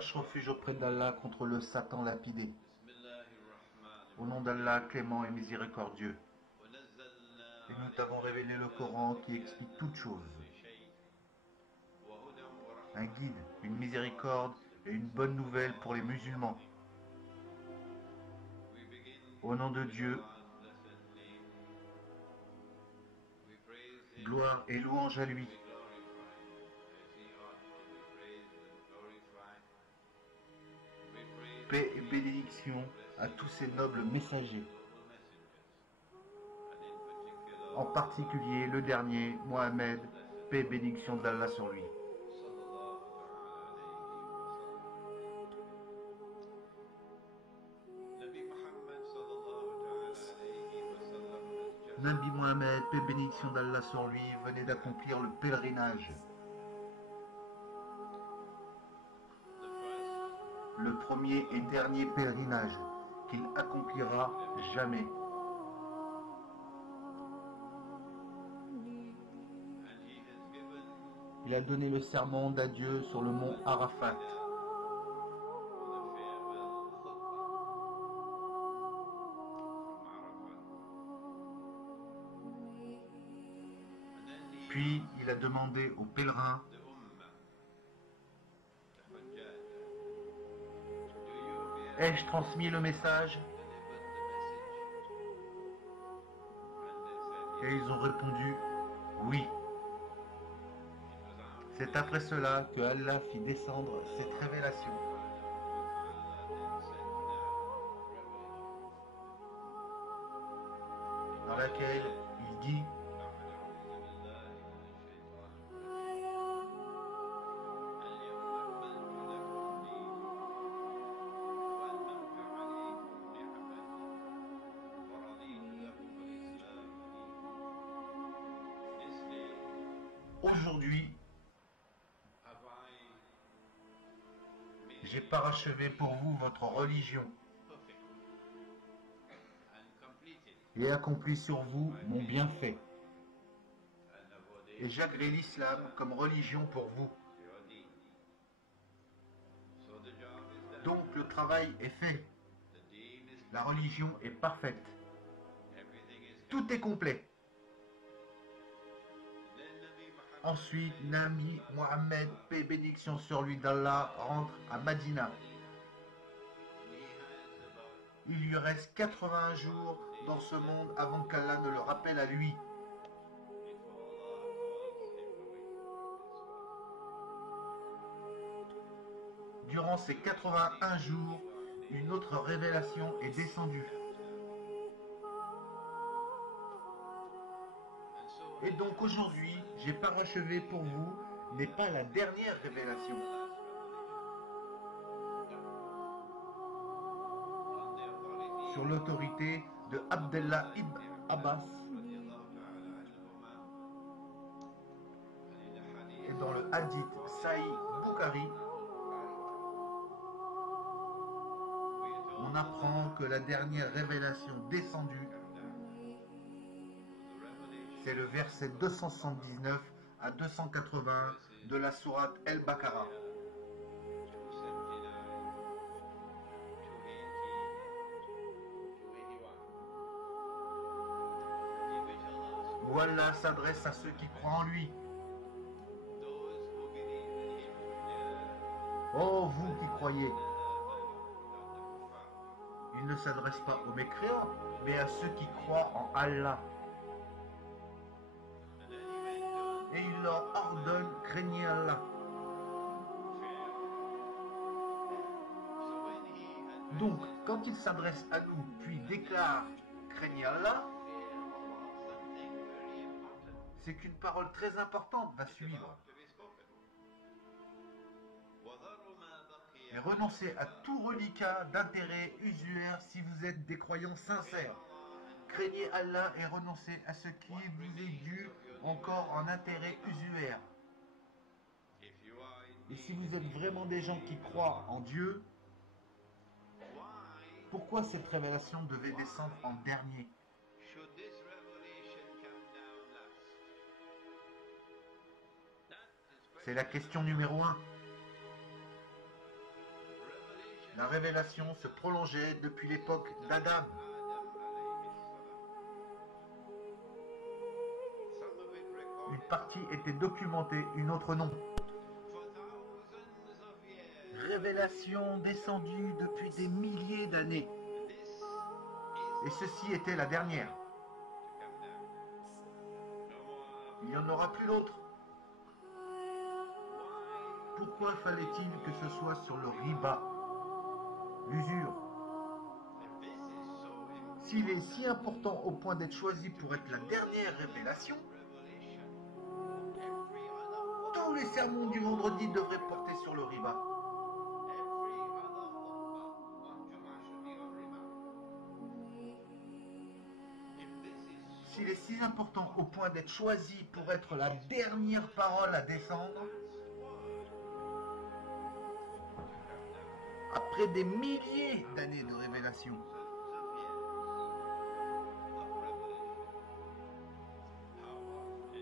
cherche refuge auprès d'Allah contre le Satan lapidé. Au nom d'Allah, clément et miséricordieux. Et nous t'avons révélé le Coran qui explique toutes choses. Un guide, une miséricorde et une bonne nouvelle pour les musulmans. Au nom de Dieu, gloire et louange à lui. Paix et bénédiction à tous ces nobles messagers. En particulier le dernier, Mohammed, paix et bénédiction d'Allah sur lui. Nabi Mohammed, paix et bénédiction d'Allah sur lui, venait d'accomplir le pèlerinage. Le premier et dernier pèlerinage qu'il accomplira jamais. Il a donné le serment d'adieu sur le mont Arafat. Puis il a demandé aux pèlerins « Ai-je transmis le message ?» Et ils ont répondu « Oui ». C'est après cela que Allah fit descendre cette révélation. Dans laquelle il dit aujourd'hui, j'ai parachevé pour vous votre religion et accompli sur vous mon bienfait. Et j'agrée l'islam comme religion pour vous. Donc le travail est fait. La religion est parfaite. Tout est complet. Ensuite, Nabi Mohammed, paix et bénédiction sur lui d'Allah, rentre à Madina. Il lui reste 80 jours dans ce monde avant qu'Allah ne le rappelle à lui. Durant ces 81 jours, une autre révélation est descendue. Et donc aujourd'hui, j'ai parachevé pour vous n'est pas la dernière révélation. Sur l'autorité de Abdallah ibn Abbas et dans le hadith Sahih Bukhari, on apprend que la dernière révélation descendue, c'est le verset 279 à 280 de la sourate El-Baqarah. Où Allah s'adresse à ceux qui croient en lui. Oh, vous qui croyez! Il ne s'adresse pas aux mécréants, mais à ceux qui croient en Allah. Et il leur ordonne, craignez Allah. Donc, quand il s'adresse à nous, puis déclare, craignez Allah, c'est qu'une parole très importante va suivre. Et renoncez à tout reliquat d'intérêt usuaire si vous êtes des croyants sincères. Craignez Allah et renoncez à ce qui vous est dû encore en intérêt usuaire. Et si vous êtes vraiment des gens qui croient en Dieu, pourquoi cette révélation devait descendre en dernier? C'est la question numéro 1. La révélation se prolongeait depuis l'époque d'Adam. Une partie était documentée, une autre non. Révélation descendue depuis des milliers d'années. Et ceci était la dernière. Il n'y en aura plus d'autres. Pourquoi fallait-il que ce soit sur le riba, l'usure? S'il est si important au point d'être choisi pour être la dernière révélation, tous les sermons du vendredi devraient porter sur le riba. S'il est si important au point d'être choisi pour être la dernière parole à descendre, après des milliers d'années de révélation,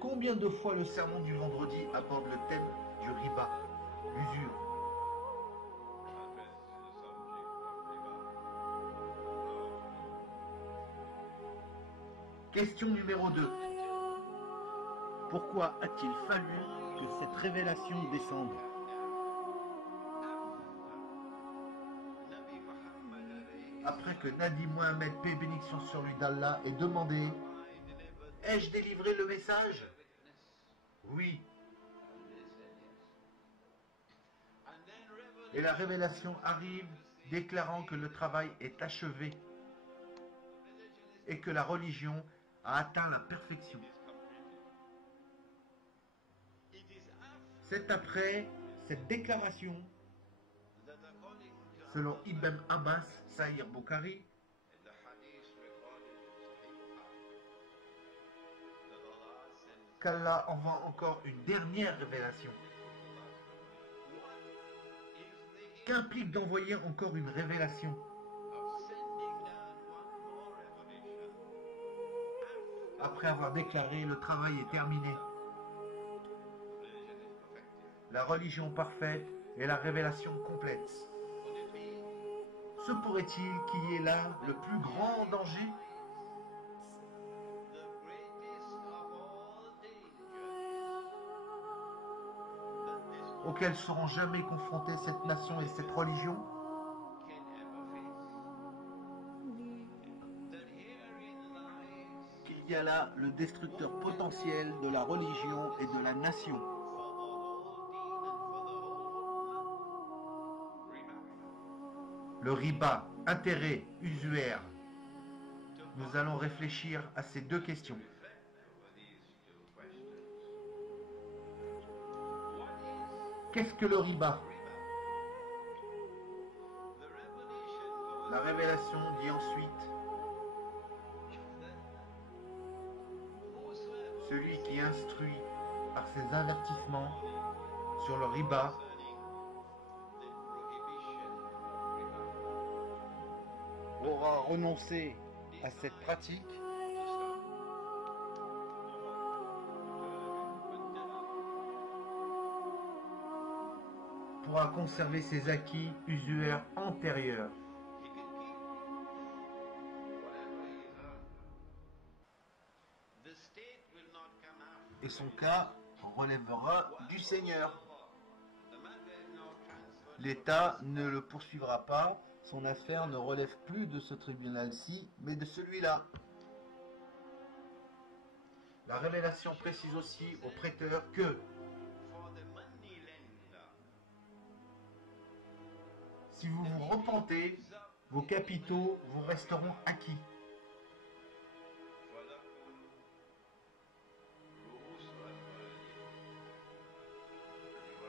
combien de fois le sermon du vendredi aborde le thème du riba, l'usure? Question numéro 2. Pourquoi a-t-il fallu que cette révélation descende? Après que Nabi Mohamed, paix et bénédiction sur lui d'Allah, ait demandé: ai-je délivré le message? Oui. Et la révélation arrive déclarant que le travail est achevé et que la religion a atteint la perfection. C'est après cette déclaration, selon Ibn Abbas, Sahih Bukhari, qu'Allah envoie encore une dernière révélation. Qu'implique d'envoyer encore une révélation? Après avoir déclaré le travail est terminé, la religion parfaite et la révélation complète. Se pourrait-il qu'il y ait là le plus grand danger? Auxquels seront jamais confrontées cette nation et cette religion? Qu'il y a là le destructeur potentiel de la religion et de la nation. Le riba, intérêt, usuaire. Nous allons réfléchir à ces deux questions. Qu'est-ce que le riba? La révélation dit ensuite: celui qui instruit par ses avertissements sur le riba aura renoncé à cette pratique pourra conserver ses acquis usuaires antérieurs. Et son cas relèvera du Seigneur. L'État ne le poursuivra pas, son affaire ne relève plus de ce tribunal-ci, mais de celui-là. La révélation précise aussi aux prêteurs que si vous vous repentez, vos capitaux vous resteront acquis.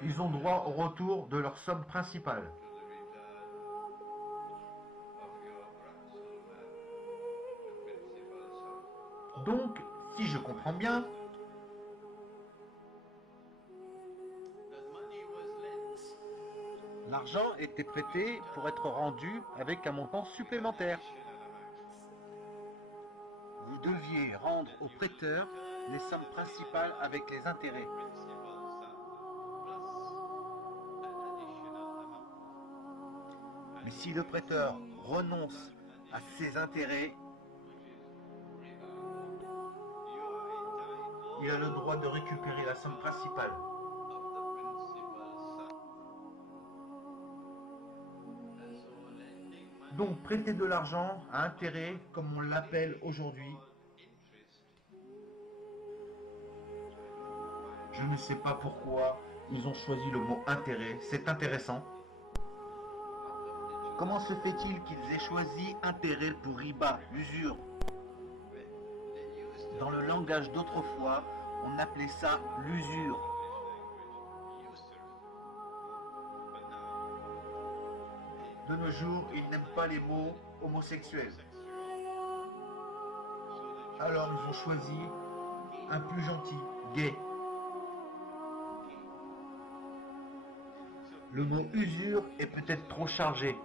Ils ont droit au retour de leur somme principale. Donc, si je comprends bien, l'argent était prêté pour être rendu avec un montant supplémentaire. Vous deviez rendre au prêteur les sommes principales avec les intérêts. Mais si le prêteur renonce à ses intérêts, il a le droit de récupérer la somme principale. Donc prêter de l'argent à intérêt, comme on l'appelle aujourd'hui, je ne sais pas pourquoi ils ont choisi le mot intérêt, c'est intéressant. Comment se fait-il qu'ils aient choisi intérêt pour riba, l'usure? Dans le langage d'autrefois, on appelait ça l'usure. De nos jours, ils n'aiment pas les mots homosexuels. Alors ils ont choisi un plus gentil, gay. Le mot usure est peut-être trop chargé.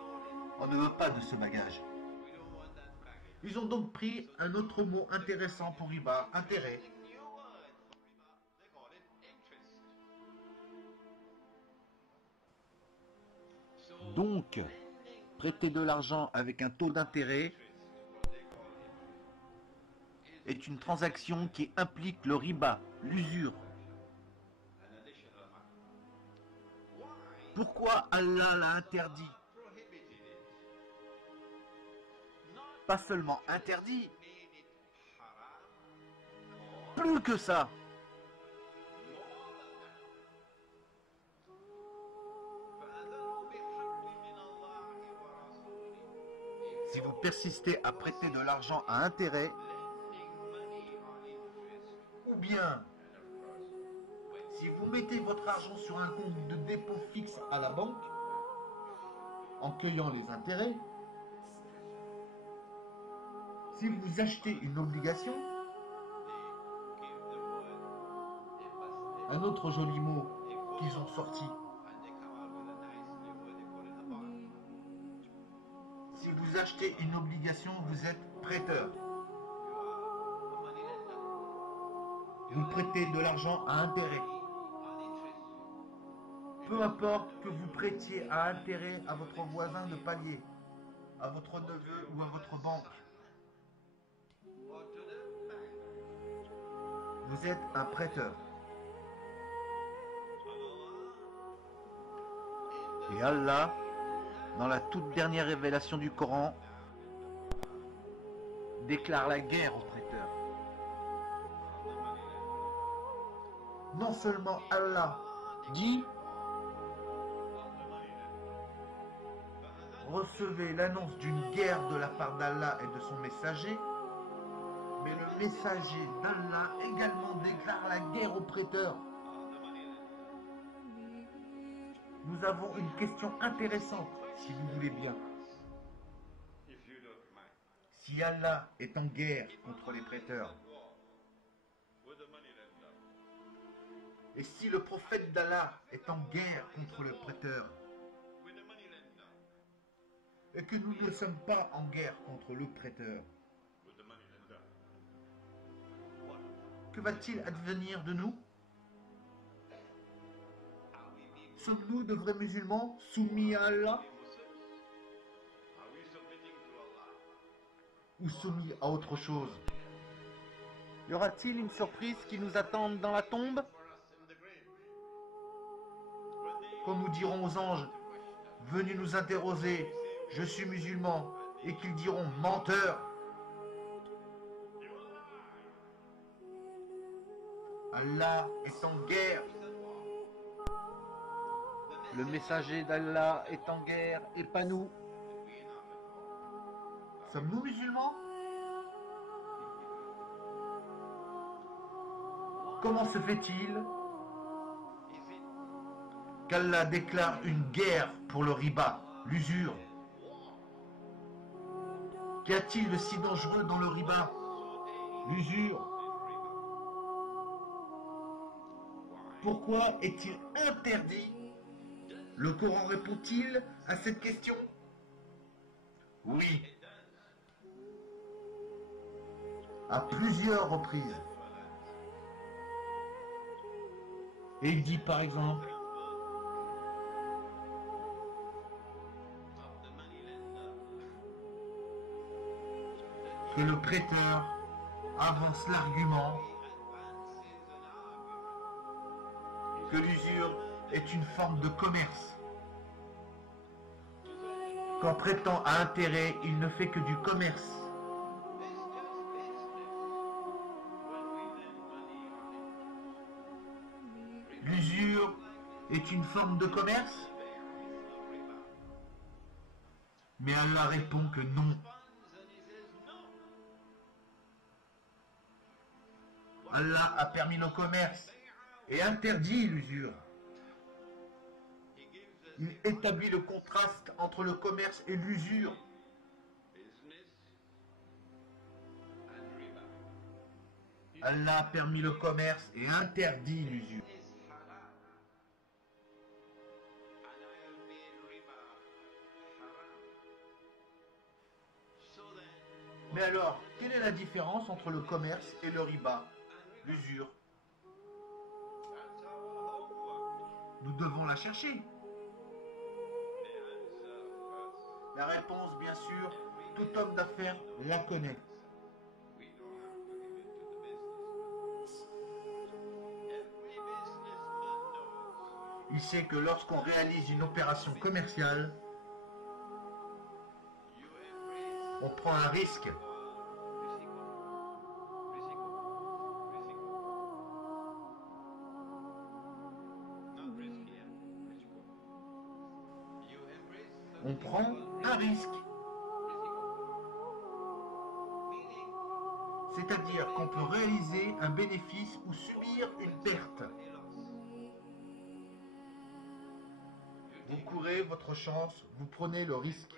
On ne veut pas de ce bagage. Ils ont donc pris un autre mot intéressant pour riba, intérêt. Donc, prêter de l'argent avec un taux d'intérêt est une transaction qui implique le riba, l'usure. Pourquoi Allah l'a interdit? Pas seulement interdit, plus que ça. Si vous persistez à prêter de l'argent à intérêt, ou bien si vous mettez votre argent sur un compte de dépôt fixe à la banque, en cueillant les intérêts, si vous achetez une obligation, un autre joli mot qu'ils ont sorti, si vous achetez une obligation, vous êtes prêteur. Vous prêtez de l'argent à intérêt. Peu importe que vous prêtiez à intérêt à votre voisin de palier, à votre neveu ou à votre banque. Vous êtes un prêteur. Et Allah, dans la toute dernière révélation du Coran, déclare la guerre aux prêteurs. Non seulement Allah dit: recevez l'annonce d'une guerre de la part d'Allah et de son messager, mais le messager d'Allah également déclare la guerre aux prêteurs. Nous avons une question intéressante, si vous voulez bien. Si Allah est en guerre contre les prêteurs, et si le prophète d'Allah est en guerre contre le prêteur, et que nous ne sommes pas en guerre contre le prêteur, que va-t-il advenir de nous? Sommes-nous de vrais musulmans soumis à Allah ou soumis à autre chose? Y aura-t-il une surprise qui nous attend dans la tombe? Quand nous dirons aux anges: venez nous interroger, je suis musulman, et qu'ils diront: menteur. Allah est en guerre. Le messager d'Allah est en guerre et pas nous. Sommes-nous musulmans? Comment se fait-il qu'Allah déclare une guerre pour le riba, l'usure? Qu'y a-t-il de si dangereux dans le riba, l'usure? Pourquoi est-il interdit? Le Coran répond-il à cette question? Oui. À plusieurs reprises. Et il dit par exemple: que le prêteur avance l'argument que l'usure est une forme de commerce. Qu'en prêtant à intérêt, il ne fait que du commerce. L'usure est une forme de commerce? Mais Allah répond que non. Allah a permis le commerce et interdit l'usure. Il établit le contraste entre le commerce et l'usure. Allah a permis le commerce et interdit l'usure. Mais alors, quelle est la différence entre le commerce et le riba, l'usure? Nous devons la chercher. La réponse, bien sûr, tout homme d'affaires la connaît. Il sait que lorsqu'on réalise une opération commerciale, on prend un risque. On prend un risque. C'est-à-dire qu'on peut réaliser un bénéfice ou subir une perte. Vous courez votre chance, vous prenez le risque.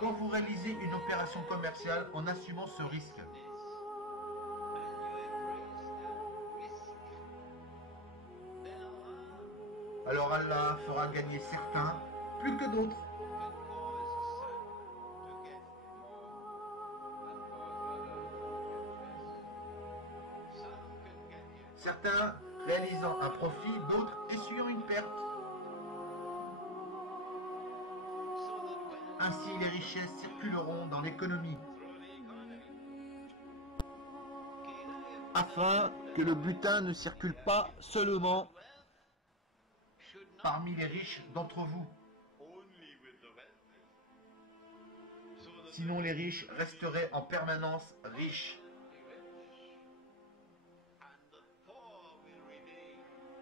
Quand vous réalisez une opération commerciale en assumant ce risque, alors Allah fera gagner certains plus que d'autres. Certains réalisant un profit, d'autres essuyant une perte. Ainsi, les richesses circuleront dans l'économie, afin que le butin ne circule pas seulement parmi les riches d'entre vous. Sinon, les riches resteraient en permanence riches.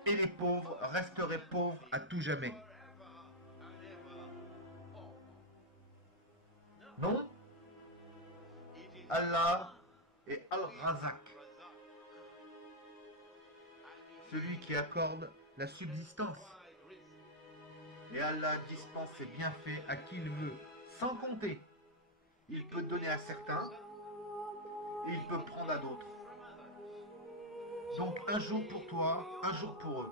Et les pauvres resteraient pauvres à tout jamais. Non? Allah est Al-Razak, celui qui accorde la subsistance. Et Allah dispense ses bienfaits à qui il veut, sans compter. Il peut donner à certains et il peut prendre à d'autres. Donc un jour pour toi, un jour pour eux.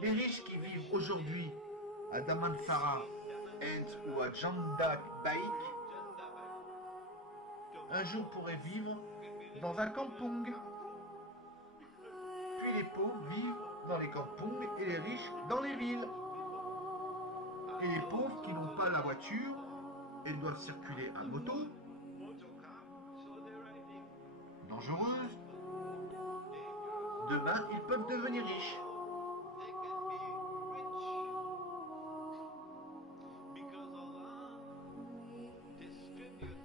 Les riches qui vivent aujourd'hui à Damansara, Ent ou à Jandak Baik, un jour pourraient vivre dans un kampong. Puis les pauvres vivent dans les kampongs et les riches dans les villes. Et les pauvres qui n'ont pas la voiture et doivent circuler à moto, dangereuse, demain ils peuvent devenir riches.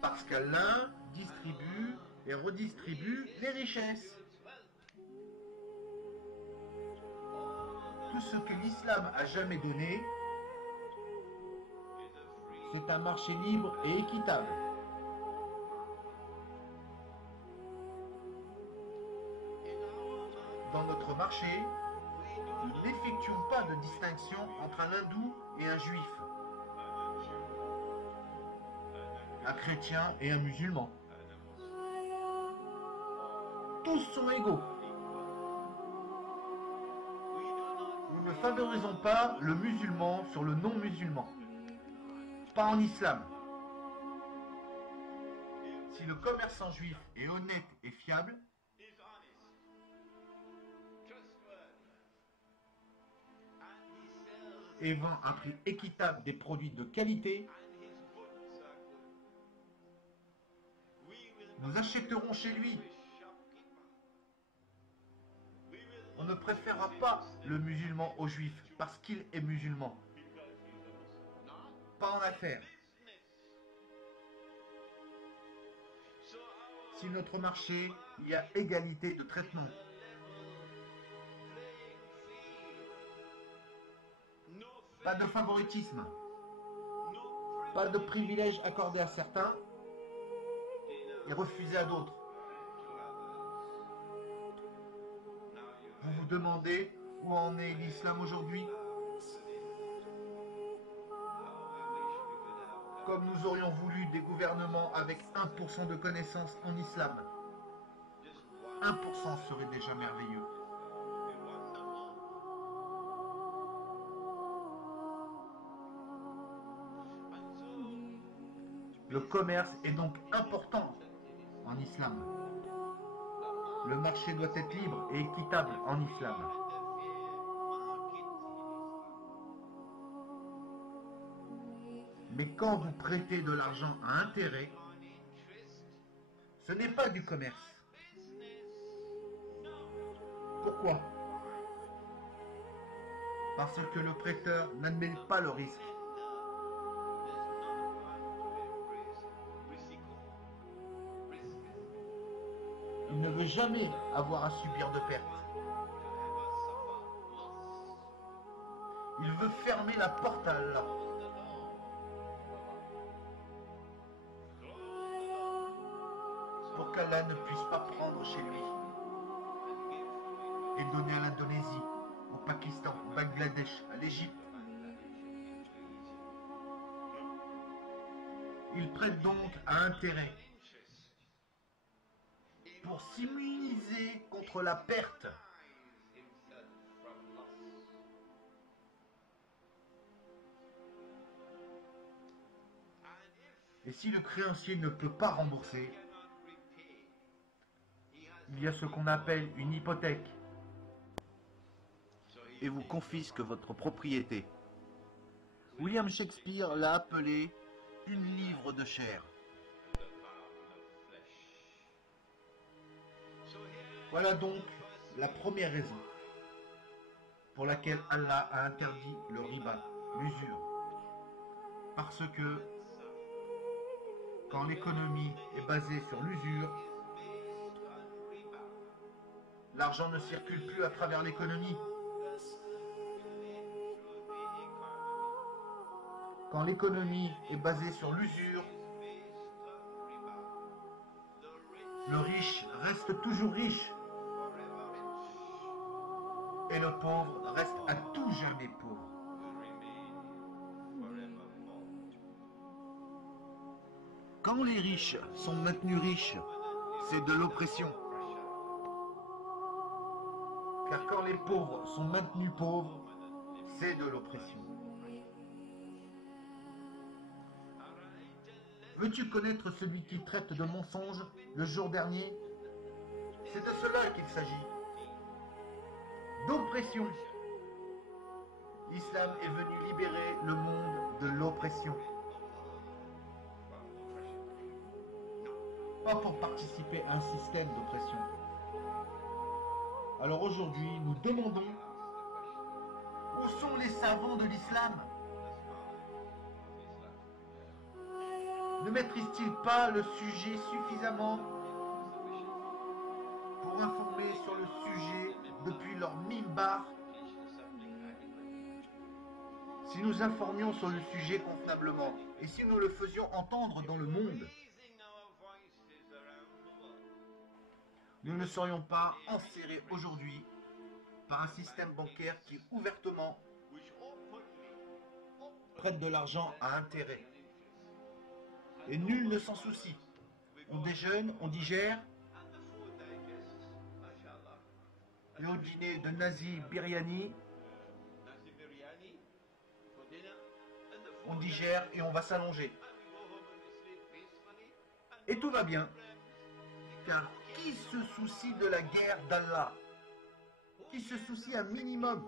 Parce qu'Allah distribue et redistribue les richesses. Tout ce que l'islam a jamais donné, c'est un marché libre et équitable. Dans notre marché, nous n'effectuons pas de distinction entre un hindou et un juif, un chrétien et un musulman. Tous sont égaux. Nous ne favorisons pas le musulman sur le non-musulman. Pas en islam. Si le commerçant juif est honnête et fiable, et vend à un prix équitable des produits de qualité, nous achèterons chez lui. On ne préférera pas le musulman au juif parce qu'il est musulman. Pas en affaires. Si notre marché, il y a égalité de traitement. Pas de favoritisme. Pas de privilèges accordés à certains et refusés à d'autres. Vous vous demandez où en est l'islam aujourd'hui? Comme nous aurions voulu des gouvernements avec 1% de connaissances en islam. 1% serait déjà merveilleux. Le commerce est donc important en islam. Le marché doit être libre et équitable en islam. Mais quand vous prêtez de l'argent à intérêt, ce n'est pas du commerce. Pourquoi? Parce que le prêteur n'admet pas le risque. Il ne veut jamais avoir à subir de pertes. Il veut fermer la porte à Allah. Pour qu'Allah ne puisse pas prendre chez lui et donner à l'Indonésie, au Pakistan, au Bangladesh, à l'Égypte. Il prête donc à intérêt pour s'immuniser contre la perte. Et si le créancier ne peut pas rembourser, il y a ce qu'on appelle une hypothèque. Et vous confisque votre propriété. William Shakespeare l'a appelé une livre de chair. Voilà donc la première raison pour laquelle Allah a interdit le riba, l'usure. Parce que quand l'économie est basée sur l'usure, l'argent ne circule plus à travers l'économie. Quand l'économie est basée sur l'usure, le riche reste toujours riche. Et le pauvre reste à tout jamais pauvre. Quand les riches sont maintenus riches, c'est de l'oppression. Car quand les pauvres sont maintenus pauvres, c'est de l'oppression. Veux-tu connaître celui qui traite de mensonge le jour dernier? C'est de cela qu'il s'agit. D'oppression. L'islam est venu libérer le monde de l'oppression. Pas pour participer à un système d'oppression. Alors aujourd'hui, nous demandons où sont les savants de l'islam? Ne maîtrisent-ils pas le sujet suffisamment pour informer sur le sujet depuis leur mimbar? Si nous informions sur le sujet convenablement et si nous le faisions entendre dans le monde, nous ne serions pas enserrés aujourd'hui par un système bancaire qui ouvertement prête de l'argent à intérêt. Et nul ne s'en soucie. On déjeune, on digère. Et au dîner de Nazi Biryani, on digère et on va s'allonger. Et tout va bien. Car qui se soucie de la guerre d'Allah? Qui se soucie un minimum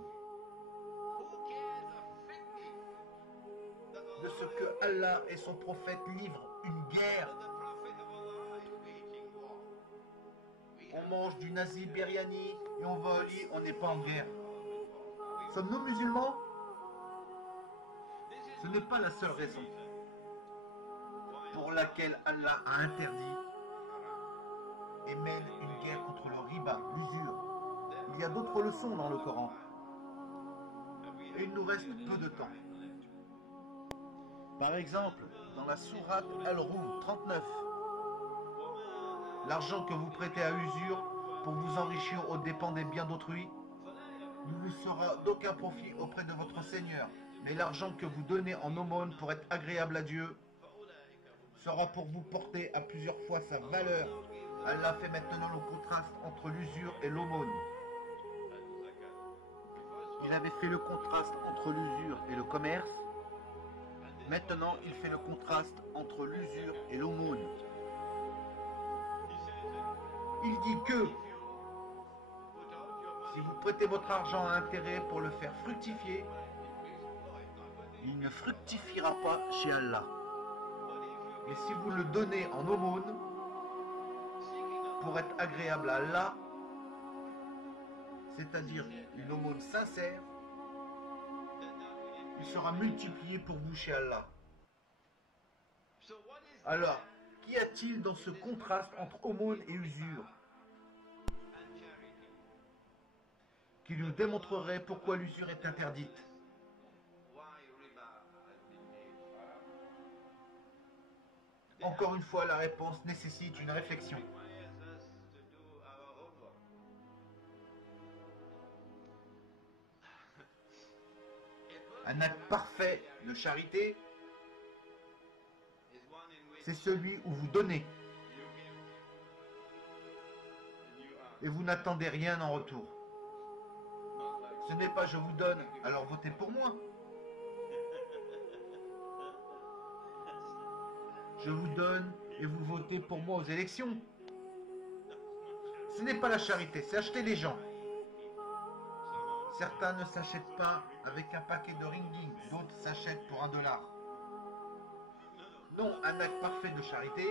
de ce que Allah et son prophète livrent une guerre. On mange du nazi biryani et on va au lit, on n'est pas en guerre. Sommes-nous musulmans? Ce n'est pas la seule raison pour laquelle Allah a interdit et mène une guerre contre le riba, l'usure. Il y a d'autres leçons dans le Coran. Et il nous reste peu de temps. Par exemple, dans la sourate Al-Rum 39, l'argent que vous prêtez à usure pour vous enrichir aux dépens des biens d'autrui ne vous sera d'aucun profit auprès de votre Seigneur. Mais l'argent que vous donnez en aumône pour être agréable à Dieu sera pour vous porter à plusieurs fois sa valeur. Allah fait maintenant le contraste entre l'usure et l'aumône. Il avait fait le contraste entre l'usure et le commerce. Maintenant, il fait le contraste entre l'usure et l'aumône. Il dit que si vous prêtez votre argent à intérêt pour le faire fructifier, il ne fructifiera pas chez Allah. Et si vous le donnez en aumône, pour être agréable à Allah, c'est-à-dire une aumône sincère, il sera multiplié pour vous chez Allah. Alors, qu'y a-t-il dans ce contraste entre aumône et usure qui nous démontrerait pourquoi l'usure est interdite? Encore une fois, la réponse nécessite une réflexion. Un acte parfait de charité, c'est celui où vous donnez et vous n'attendez rien en retour. Ce n'est pas je vous donne, alors votez pour moi. Je vous donne et vous votez pour moi aux élections. Ce n'est pas la charité, c'est acheter les gens. Certains ne s'achètent pas avec un paquet de ringgit, d'autres s'achètent pour $1. Non, un acte parfait de charité,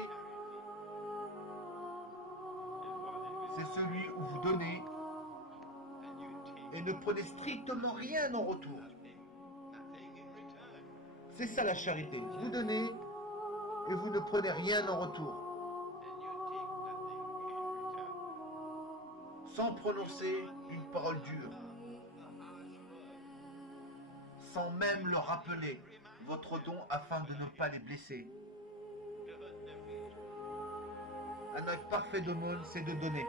c'est celui où vous donnez et ne prenez strictement rien en retour. C'est ça la charité. Vous donnez et vous ne prenez rien en retour. Sans prononcer une parole dure. Sans même leur rappeler votre don afin de ne pas les blesser. Un acte parfait d'aumône, c'est de donner.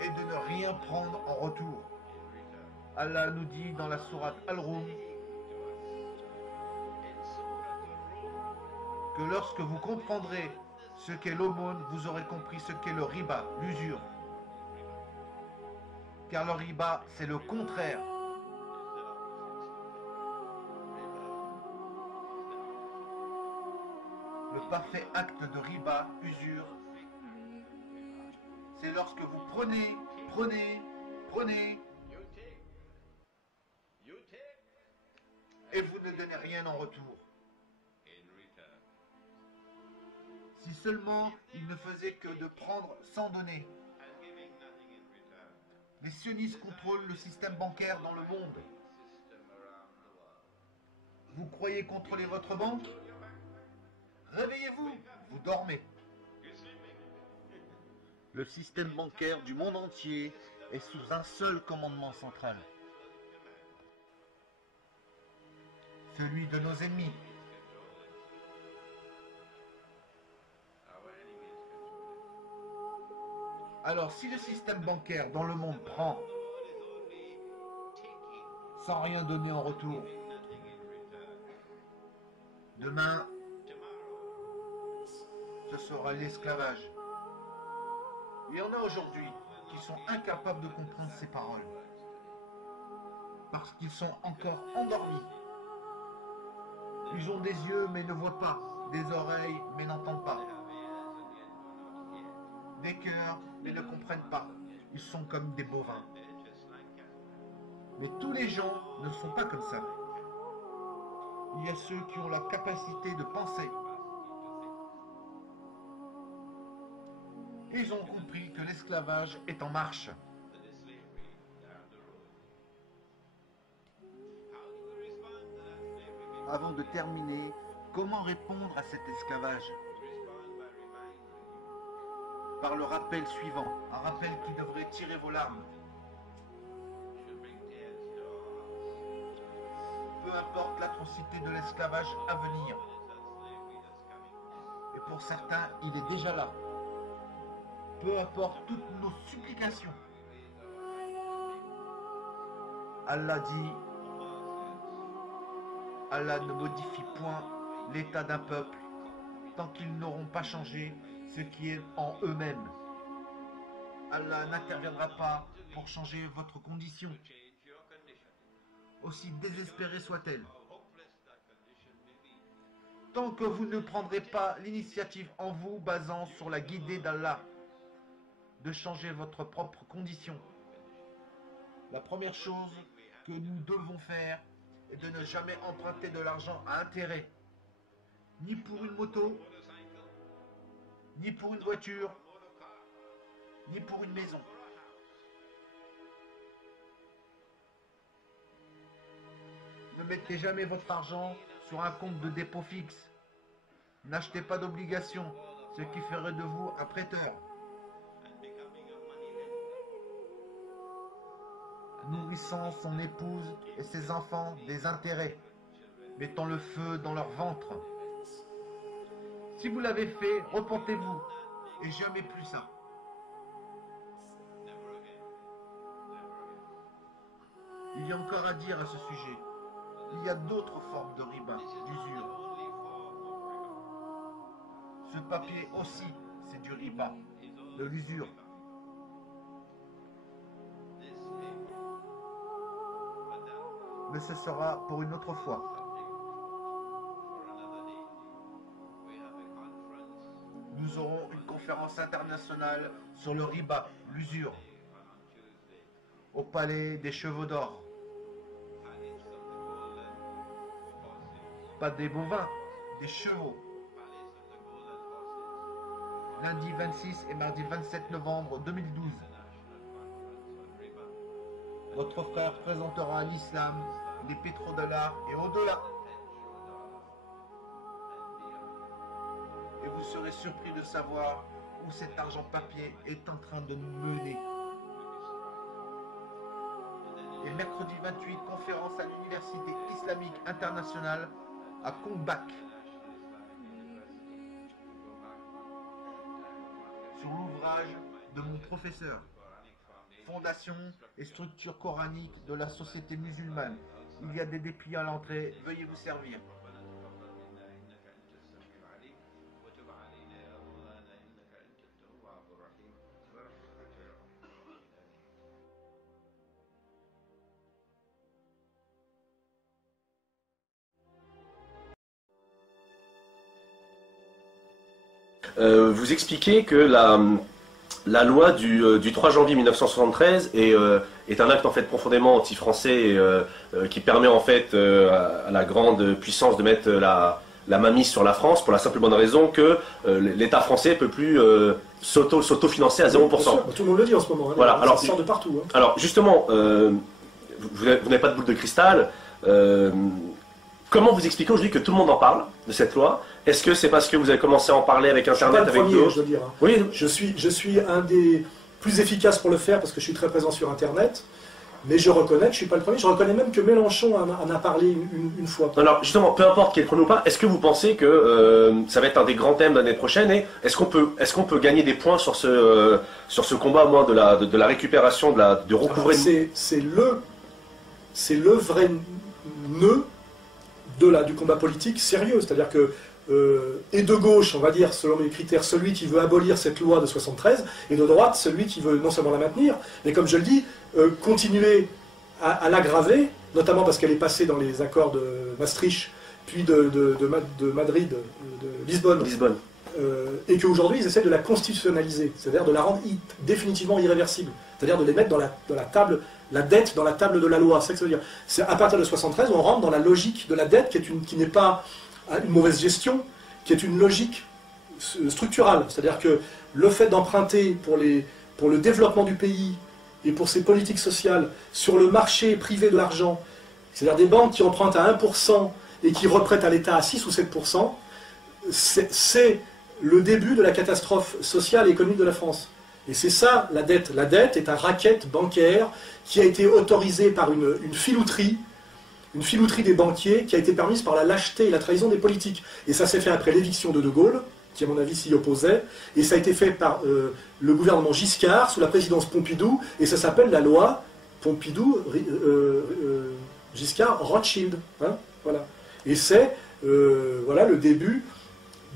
Et de ne rien prendre en retour. Allah nous dit dans la sourate Al-Rum que lorsque vous comprendrez ce qu'est l'aumône, vous aurez compris ce qu'est le riba, l'usure. Car le riba, c'est le contraire. Le parfait acte de riba, usure, c'est lorsque vous prenez, et vous ne donnez rien en retour. Si seulement il ne faisait que de prendre sans donner. Les sionistes contrôlent le système bancaire dans le monde. Vous croyez contrôler votre banque? Réveillez-vous, vous dormez. Le système bancaire du monde entier est sous un seul commandement central. Celui de nos ennemis. Alors, si le système bancaire dans le monde prend sans rien donner en retour, demain, ce sera l'esclavage. Il y en a aujourd'hui qui sont incapables de comprendre ces paroles parce qu'ils sont encore endormis. Ils ont des yeux mais ne voient pas, des oreilles mais n'entendent pas, des cœurs mais ne comprennent pas. Ils sont comme des bovins. Mais tous les gens ne sont pas comme ça. Il y a ceux qui ont la capacité de penser. Ils ont compris que l'esclavage est en marche. Avant de terminer, comment répondre à cet esclavage? Par le rappel suivant, un rappel qui devrait tirer vos larmes. Peu importe l'atrocité de l'esclavage à venir. Et pour certains, il est déjà là. Peu importe toutes nos supplications. Allah dit, Allah ne modifie point l'état d'un peuple tant qu'ils n'auront pas changé ce qui est en eux-mêmes. Allah n'interviendra pas pour changer votre condition, aussi désespérée soit-elle. Tant que vous ne prendrez pas l'initiative en vous basant sur la guidée d'Allah de changer votre propre condition. La première chose que nous devons faire est de ne jamais emprunter de l'argent à intérêt, ni pour une moto, ni pour une voiture, ni pour une maison. Ne mettez jamais votre argent sur un compte de dépôt fixe. N'achetez pas d'obligations, ce qui ferait de vous un prêteur. Nourrissant son épouse et ses enfants des intérêts, mettant le feu dans leur ventre. Si vous l'avez fait, repentez-vous et jamais plus ça. Il y a encore à dire à ce sujet. Il y a d'autres formes de riba, d'usure. Ce papier aussi, c'est du riba, de l'usure. Mais ce sera pour une autre fois. Nous aurons une conférence internationale sur le riba, l'usure, au palais des chevaux d'or. Pas des bovins, des chevaux. Lundi 26 et mardi 27 novembre 2012. Votre frère présentera l'islam, les pétrodollars et au-delà. Et vous serez surpris de savoir où cet argent papier est en train de nous mener. Et mercredi 28, conférence à l'Université islamique internationale à Kongbak. Sur l'ouvrage de mon professeur. Fondation et structure coranique de la société musulmane. Il y a des dépliants à l'entrée, veuillez vous servir. Vous expliquez que la loi du 3 janvier 1973 est un acte en fait profondément anti-français qui permet en fait à la grande puissance de mettre la mainmise sur la France pour la simple bonne raison que l'État français ne peut plus s'autofinancer à 0%. Tout le monde le dit en ce moment, hein, voilà, alors, ça sort de partout. Hein. Alors justement, vous n'avez pas de boule de cristal. Comment vous expliquez aujourd'hui que tout le monde en parle de cette loi? Est-ce que c'est parce que vous avez commencé à en parler avec Internet, avec d'autres? Je dois dire. Hein. Oui. Je suis un des plus efficaces pour le faire parce que je suis très présent sur Internet. Mais je reconnais que je ne suis pas le premier. Je reconnais même que Mélenchon en a parlé une fois. Alors justement, peu importe qui est le premier ou pas, est-ce que vous pensez que ça va être un des grands thèmes de l'année prochaine? Et est-ce qu'on peut gagner des points sur ce combat, au moins de la récupération, de recouvrer... C'est le vrai nœud du combat politique sérieux. C'est-à-dire que et de gauche, on va dire, selon mes critères, celui qui veut abolir cette loi de 73, et de droite, celui qui veut non seulement la maintenir, mais comme je le dis, continuer à l'aggraver, notamment parce qu'elle est passée dans les accords de Maastricht, puis de Madrid, de Lisbonne, et qu'aujourd'hui ils essaient de la constitutionnaliser, c'est-à-dire de la rendre définitivement irréversible, c'est-à-dire de les mettre dans la table, la dette dans la table de la loi. C'est ce que ça veut dire. C'est à partir de 73, on rentre dans la logique de la dette qui n'est pas une mauvaise gestion, qui est une logique structurale, c'est-à-dire que le fait d'emprunter pour le développement du pays et pour ses politiques sociales sur le marché privé de l'argent, c'est-à-dire des banques qui empruntent à 1% et qui reprêtent à l'État à 6 ou 7%, c'est le début de la catastrophe sociale et économique de la France. Et c'est ça la dette. La dette est un racket bancaire qui a été autorisé par une filouterie des banquiers qui a été permise par la lâcheté et la trahison des politiques. Et ça s'est fait après l'éviction de De Gaulle, qui à mon avis s'y opposait, et ça a été fait par le gouvernement Giscard, sous la présidence Pompidou, et ça s'appelle la loi Pompidou-Giscard-Rothschild. Hein, voilà. Et c'est voilà, le début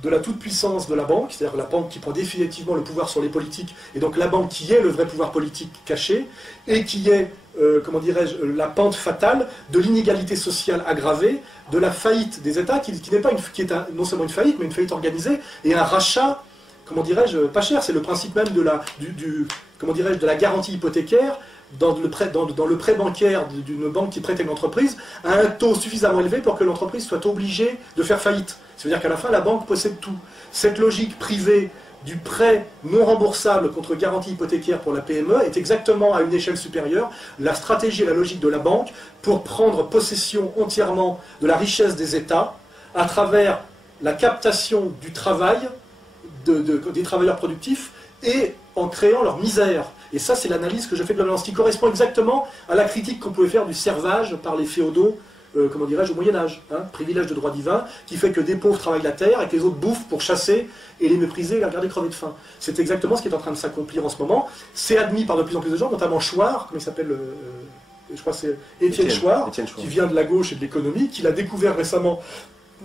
de la toute-puissance de la banque, c'est-à-dire la banque qui prend définitivement le pouvoir sur les politiques, et donc la banque qui est le vrai pouvoir politique caché, et qui est, comment dirais-je, la pente fatale de l'inégalité sociale aggravée, de la faillite des États, qui n'est pas non seulement une faillite, mais une faillite organisée, et un rachat, comment dirais-je, pas cher. C'est le principe même de comment dirais-je, de la garantie hypothécaire, dans le prêt bancaire d'une banque qui prête à une entreprise, à un taux suffisamment élevé pour que l'entreprise soit obligée de faire faillite. C'est-à-dire qu'à la fin, la banque possède tout. Cette logique privée du prêt non remboursable contre garantie hypothécaire pour la PME est exactement à une échelle supérieure la stratégie et la logique de la banque pour prendre possession entièrement de la richesse des États à travers la captation du travail des travailleurs productifs et en créant leur misère. Et ça, c'est l'analyse que je fais de la violence, qui correspond exactement à la critique qu'on pouvait faire du servage par les féodaux, comment dirais-je, au Moyen-Âge. Hein, privilège de droit divin, qui fait que des pauvres travaillent la terre et que les autres bouffent pour chasser et les mépriser et les regarder crever de faim. C'est exactement ce qui est en train de s'accomplir en ce moment. C'est admis par de plus en plus de gens, notamment Chouard, comment il s'appelle, je crois que c'est Étienne Chouard, qui vient de la gauche et de l'économie, qui l'a découvert récemment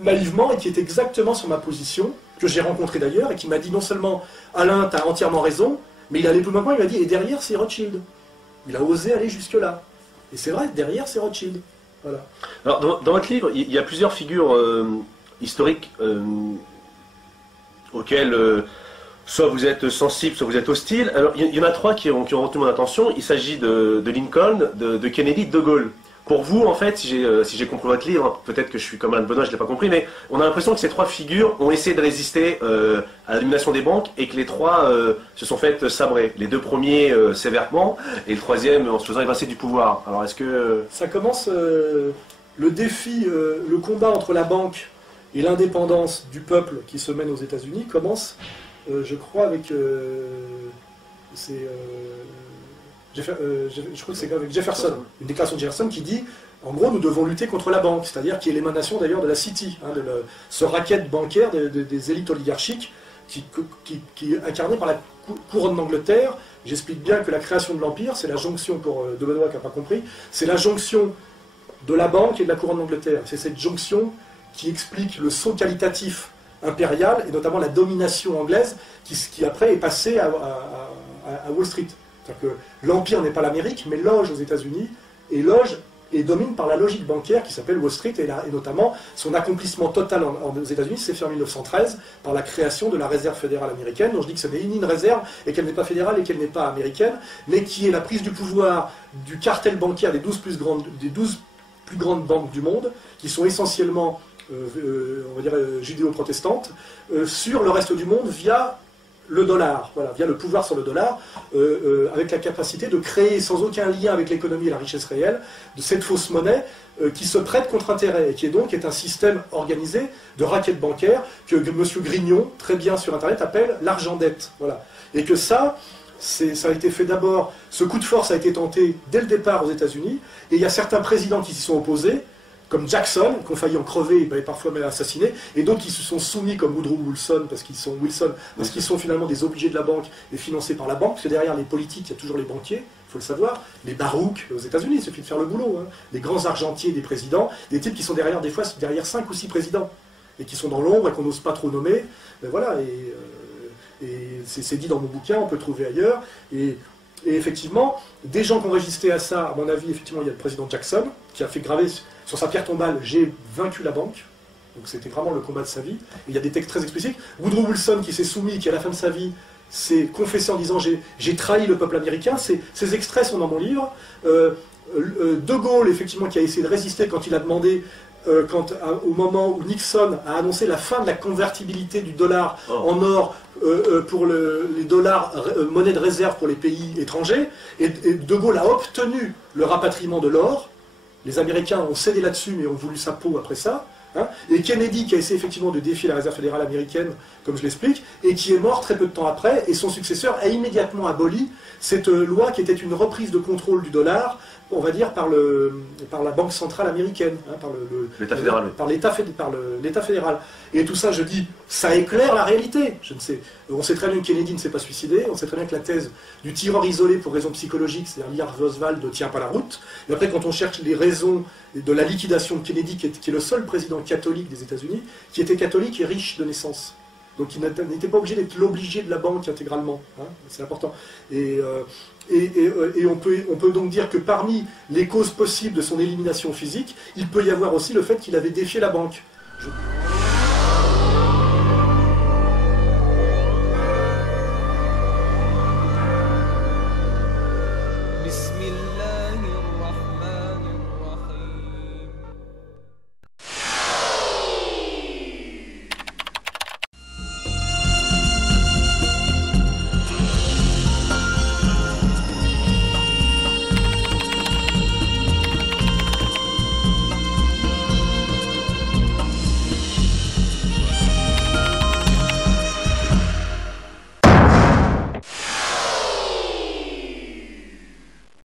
naïvement et qui est exactement sur ma position, que j'ai rencontré d'ailleurs, et qui m'a dit non seulement « Alain, tu as entièrement raison », mais il allait plus loin, il m'a dit « Et derrière, c'est Rothschild ». Il a osé aller jusque-là. Et c'est vrai, derrière, c'est Rothschild. Voilà. Alors, dans votre livre, il y a plusieurs figures historiques auxquelles soit vous êtes sensible, soit vous êtes hostile. Alors, il y en a trois qui ont retenu mon attention. Il s'agit de Lincoln, de Kennedy, de Gaulle. Pour vous, en fait, si j'ai compris votre livre, peut-être que je suis comme Alain Benoît, je ne l'ai pas compris, mais on a l'impression que ces trois figures ont essayé de résister à la domination des banques et que les trois se sont fait sabrer. Les deux premiers sévèrement et le troisième en se faisant évincer du pouvoir. Alors est-ce que... Ça commence, le défi, le combat entre la banque et l'indépendance du peuple qui se mène aux États-Unis commence, je crois, avec... je crois que c'est avec Jefferson, une déclaration de Jefferson qui dit, en gros, nous devons lutter contre la banque, c'est-à-dire qui est l'émanation d'ailleurs de la City, hein, ce racket bancaire des élites oligarchiques qui est incarné par la couronne d'Angleterre. J'explique bien que la création de l'Empire, c'est la jonction, pour de Benoît qui n'a pas compris, c'est la jonction de la banque et de la couronne d'Angleterre. C'est cette jonction qui explique le saut qualitatif impérial, et notamment la domination anglaise, qui après est passée à Wall Street. C'est-à-dire que l'Empire n'est pas l'Amérique, mais loge aux États-Unis, et loge et domine par la logique bancaire qui s'appelle Wall Street, et notamment son accomplissement total aux États-Unis s'est fait en 1913 par la création de la réserve fédérale américaine, dont je dis que ce n'est ni une réserve, et qu'elle n'est pas fédérale et qu'elle n'est pas américaine, mais qui est la prise du pouvoir du cartel bancaire des 12 plus grandes banques du monde, qui sont essentiellement, on va dire, judéo-protestantes, sur le reste du monde via le dollar, voilà, via le pouvoir sur le dollar, avec la capacité de créer sans aucun lien avec l'économie et la richesse réelle, de cette fausse monnaie qui se prête contre intérêt, et qui est un système organisé de racket bancaire que M. Grignon, très bien sur Internet, appelle l'argent-dette. Voilà. Et que ça a été fait d'abord, ce coup de force a été tenté dès le départ aux États-Unis, et il y a certains présidents qui s'y sont opposés, comme Jackson, qui ont failli en crever et parfois même assassiner, et d'autres qui se sont soumis comme Woodrow Wilson, parce qu'ils sont finalement des obligés de la banque et financés par la banque, parce que derrière les politiques, il y a toujours les banquiers, il faut le savoir, les barouks aux États-Unis, il suffit de faire le boulot, hein, les grands argentiers des présidents, des types qui sont derrière, des fois, derrière 5 ou 6 présidents, et qui sont dans l'ombre et qu'on n'ose pas trop nommer, ben voilà, et c'est dit dans mon bouquin, on peut le trouver ailleurs, et effectivement, des gens qui ont résisté à ça, à mon avis, effectivement, il y a le président Jackson, qui a fait graver sur sa pierre tombale « J'ai vaincu la banque ». Donc c'était vraiment le combat de sa vie. Et il y a des textes très explicites. Woodrow Wilson qui s'est soumis, qui à la fin de sa vie s'est confessé en disant j'ai trahi le peuple américain. Ces extraits sont dans mon livre. De Gaulle, effectivement, qui a essayé de résister quand il a demandé, au moment où Nixon a annoncé la fin de la convertibilité du dollar en or pour les dollars, monnaie de réserve pour les pays étrangers, et De Gaulle a obtenu le rapatriement de l'or. Les Américains ont cédé là-dessus, mais ont voulu sa peau après ça. Hein, et Kennedy qui a essayé effectivement de défier la réserve fédérale américaine, comme je l'explique, et qui est mort très peu de temps après, et son successeur a immédiatement aboli cette loi qui était une reprise de contrôle du dollar, on va dire par la Banque centrale américaine, hein, l'État fédéral. Par l'État fédéral. Et tout ça, je dis, ça éclaire la réalité. On sait très bien que Kennedy ne s'est pas suicidé, on sait très bien que la thèse du tireur isolé pour raisons psychologiques, c'est-à-dire Lee Harvey Oswald, ne tient pas la route. Et après, quand on cherche les raisons de la liquidation de Kennedy, qui est le seul président catholique des États-Unis, qui était catholique et riche de naissance. Donc il n'était pas obligé d'être l'obligé de la banque intégralement. Hein, c'est important. Et on peut donc dire que parmi les causes possibles de son élimination physique, il peut y avoir aussi le fait qu'il avait défié la banque.